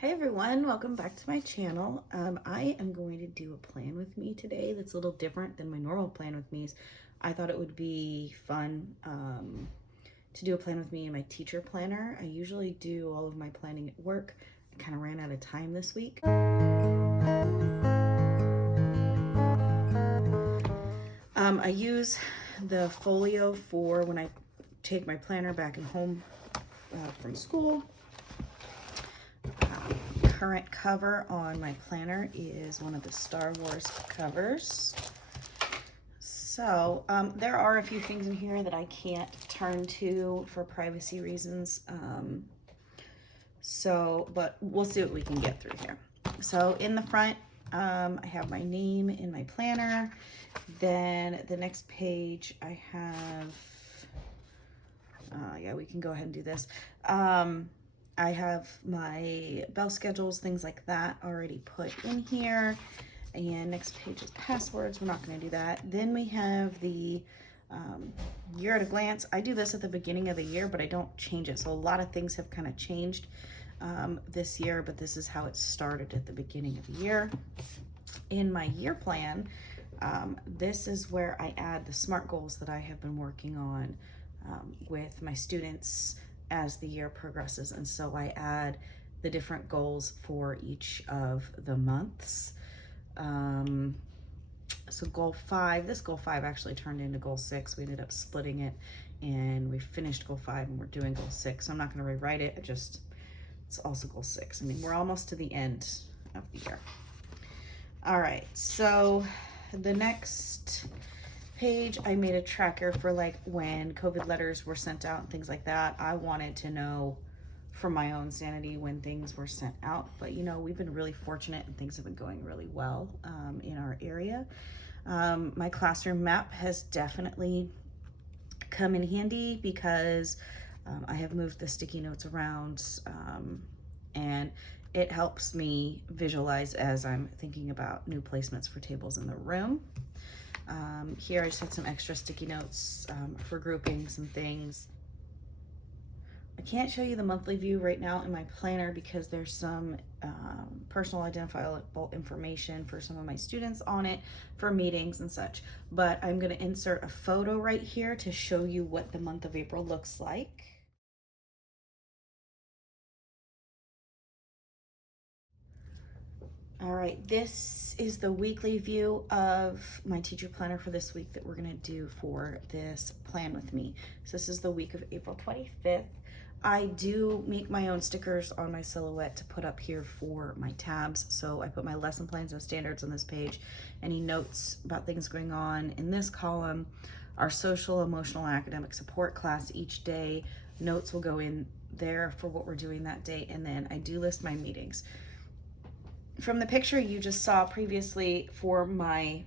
Hey everyone, welcome back to my channel. I am going to do a plan with me today that's a little different than my normal plan with me's. I thought it would be fun to do a plan with me in my teacher planner. I usually do all of my planning at work. I kind of ran out of time this week. I use the folio for when I take my planner back and home from school. Current cover on my planner is one of the Star Wars covers. So there are a few things in here that I can't turn to for privacy reasons. But we'll see what we can get through here. So in the front, I have my name in my planner. Then the next page I have, yeah, we can go ahead and do this. I have my bell schedules, things like that already put in here. And next page is passwords. We're not going to do that. Then we have the year at a glance. I do this at the beginning of the year, but I don't change it. So a lot of things have kind of changed this year, but this is how it started at the beginning of the year. In my year plan, this is where I add the SMART goals that I have been working on with my students as the year progresses. And so I add the different goals for each of the months. So goal 5, this goal 5 actually turned into goal 6. We ended up splitting it and we finished goal 5 and we're doing goal 6. So I'm not going to rewrite it. It's also goal 6. I mean, we're almost to the end of the year. All right. So the next page, I made a tracker for like when COVID letters were sent out and things like that. I wanted to know for my own sanity when things were sent out, but you know, we've been really fortunate and things have been going really well in our area. My classroom map has definitely come in handy because I have moved the sticky notes around and it helps me visualize as I'm thinking about new placements for tables in the room. Here I just had some extra sticky notes for grouping some things. I can't show you the monthly view right now in my planner because there's some personal identifiable information for some of my students on it for meetings and such. But I'm going to insert a photo right here to show you what the month of April looks like. All right, this is the weekly view of my teacher planner for this week that we're gonna do for this plan with me. So this is the week of April 25th. I do make my own stickers on my silhouette to put up here for my tabs. So I put my lesson plans and standards on this page, any notes about things going on in this column, our social, emotional, academic support class each day. Notes will go in there for what we're doing that day, and then I do list my meetings. From the picture you just saw previously for my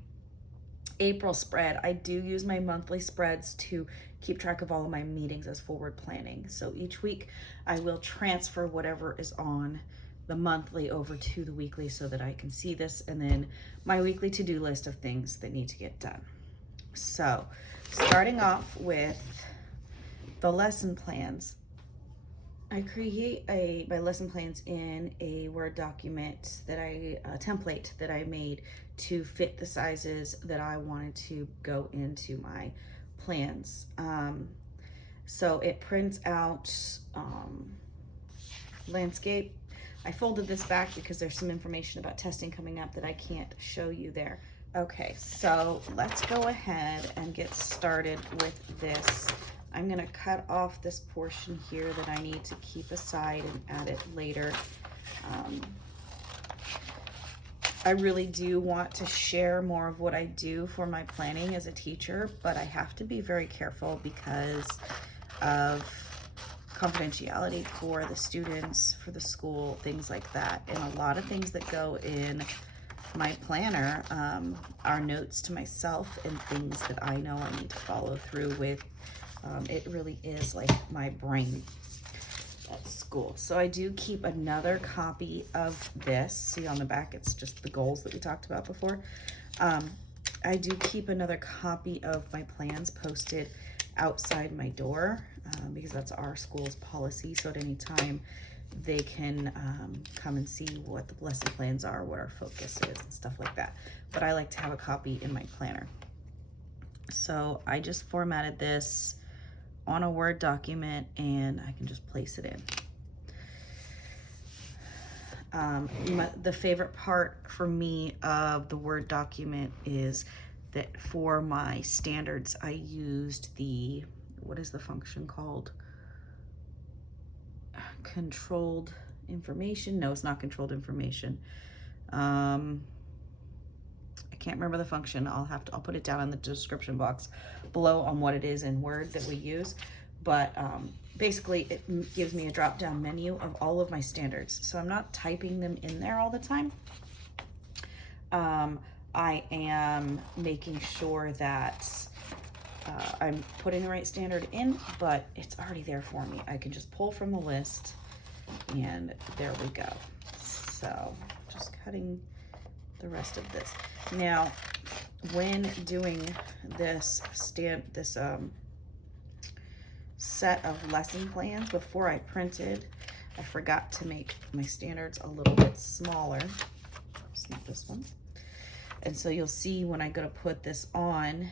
April spread, I do use my monthly spreads to keep track of all of my meetings as forward planning. So each week I will transfer whatever is on the monthly over to the weekly so that I can see this, and then my weekly to-do list of things that need to get done. So starting off with the lesson plans, I create my lesson plans in a Word document that a template that I made to fit the sizes that I wanted to go into my plans. So it prints out landscape. I folded this back because there's some information about testing coming up that I can't show you there. Okay, so let's go ahead and get started with this. I'm gonna cut off this portion here that I need to keep aside and add it later. I really do want to share more of what I do for my planning as a teacher, but I have to be very careful because of confidentiality for the students, for the school, things like that. And a lot of things that go in my planner are notes to myself and things that I know I need to follow through with. It really is like my brain at school. So I do keep another copy of this. See on the back, it's just the goals that we talked about before. I do keep another copy of my plans posted outside my door because that's our school's policy. So at any time they can come and see what the lesson plans are, what our focus is, and stuff like that. But I like to have a copy in my planner. So I just formatted this on a Word document, and I can just place it in. The favorite part for me of the Word document is that for my standards, I used the, what is the function called? Controlled information? No, it's not controlled information. I can't remember the function. I'll put it down in the description box below on what it is in Word that we use. But basically it gives me a drop down menu of all of my standards. So I'm not typing them in there all the time. I am making sure that I'm putting the right standard in, but it's already there for me. I can just pull from the list, and there we go. So just cutting the rest of this. Now, when doing this set of lesson plans, before I printed, I forgot to make my standards a little bit smaller. It's not this one. And so you'll see when I go to put this on,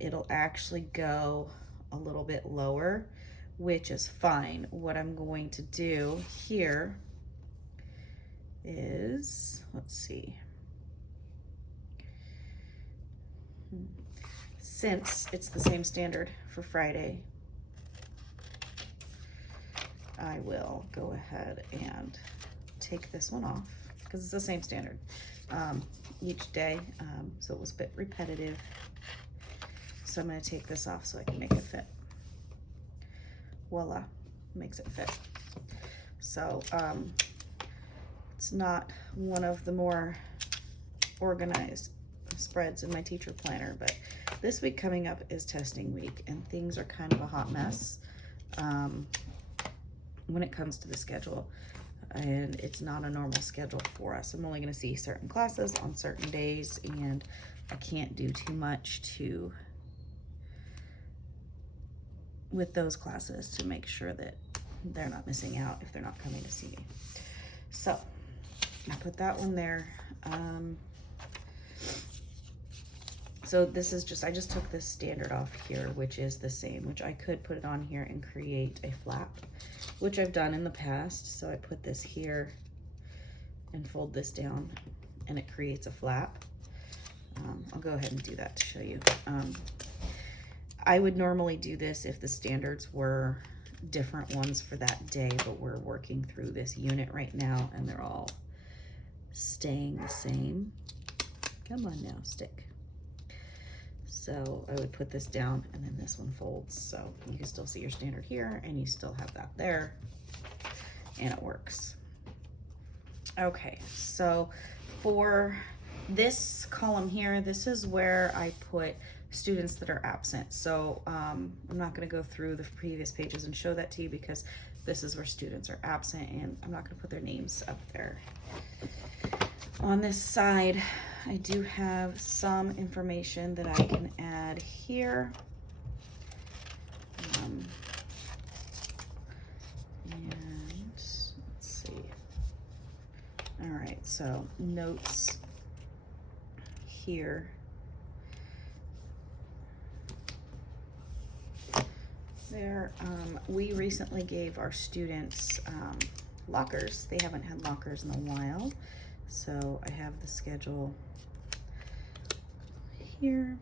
it'll actually go a little bit lower, which is fine. What I'm going to do here is, let's see. Since it's the same standard for Friday, I will go ahead and take this one off because it's the same standard each day. So it was a bit repetitive. So I'm going to take this off so I can make it fit. Voila, makes it fit. So it's not one of the more organized spreads in my teacher planner, but this week coming up is testing week, and things are kind of a hot mess when it comes to the schedule, and it's not a normal schedule for us. I'm only going to see certain classes on certain days, and I can't do too much with those classes to make sure that they're not missing out if they're not coming to see me. So I put that one there. So this is just, I just took this standard off here, which is the same, which I could put it on here and create a flap, which I've done in the past. So I put this here and fold this down, and it creates a flap. I'll go ahead and do that to show you. I would normally do this if the standards were different ones for that day, but we're working through this unit right now, and they're all staying the same. Come on now, stick. So I would put this down, and then this one folds, so you can still see your standard here, and you still have that there, and it works. Okay, so for this column here, this is where I put students that are absent. So I'm not going to go through the previous pages and show that to you because this is where students are absent, and I'm not going to put their names up there. On this side, I do have some information that I can add here. And let's see. All right, so notes here. There, we recently gave our students lockers. They haven't had lockers in a while. So I have the schedule here.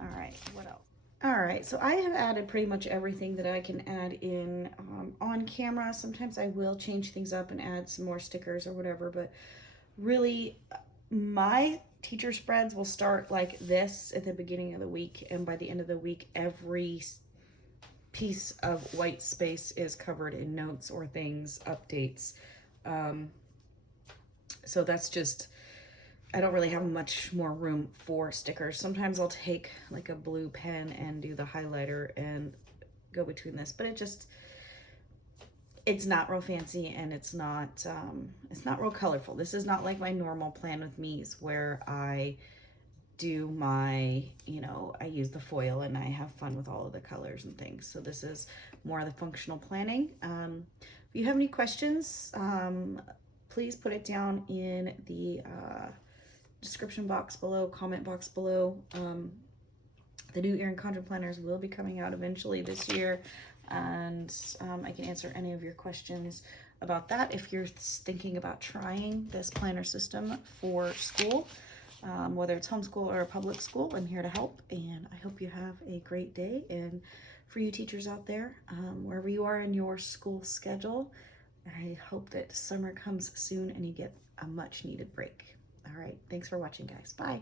All right, what else? All right, so I have added pretty much everything that I can add in on camera. Sometimes I will change things up and add some more stickers or whatever, but really my teacher spreads will start like this at the beginning of the week, and by the end of the week, every piece of white space is covered in notes or things, updates. So that's just, I don't really have much more room for stickers. Sometimes I'll take like a blue pen and do the highlighter and go between this, but it's not real fancy, and it's not real colorful. This is not like my normal plan with me's where I do my, I use the foil and I have fun with all of the colors and things. So this is more of the functional planning. If you have any questions, please put it down in the description box below, comment box below. The new Erin Condren planners will be coming out eventually this year, and I can answer any of your questions about that. If you're thinking about trying this planner system for school, whether it's homeschool or a public school, I'm here to help, and I hope you have a great day. And for you teachers out there, wherever you are in your school schedule, I hope that summer comes soon and you get a much needed break. All right, thanks for watching, guys. Bye.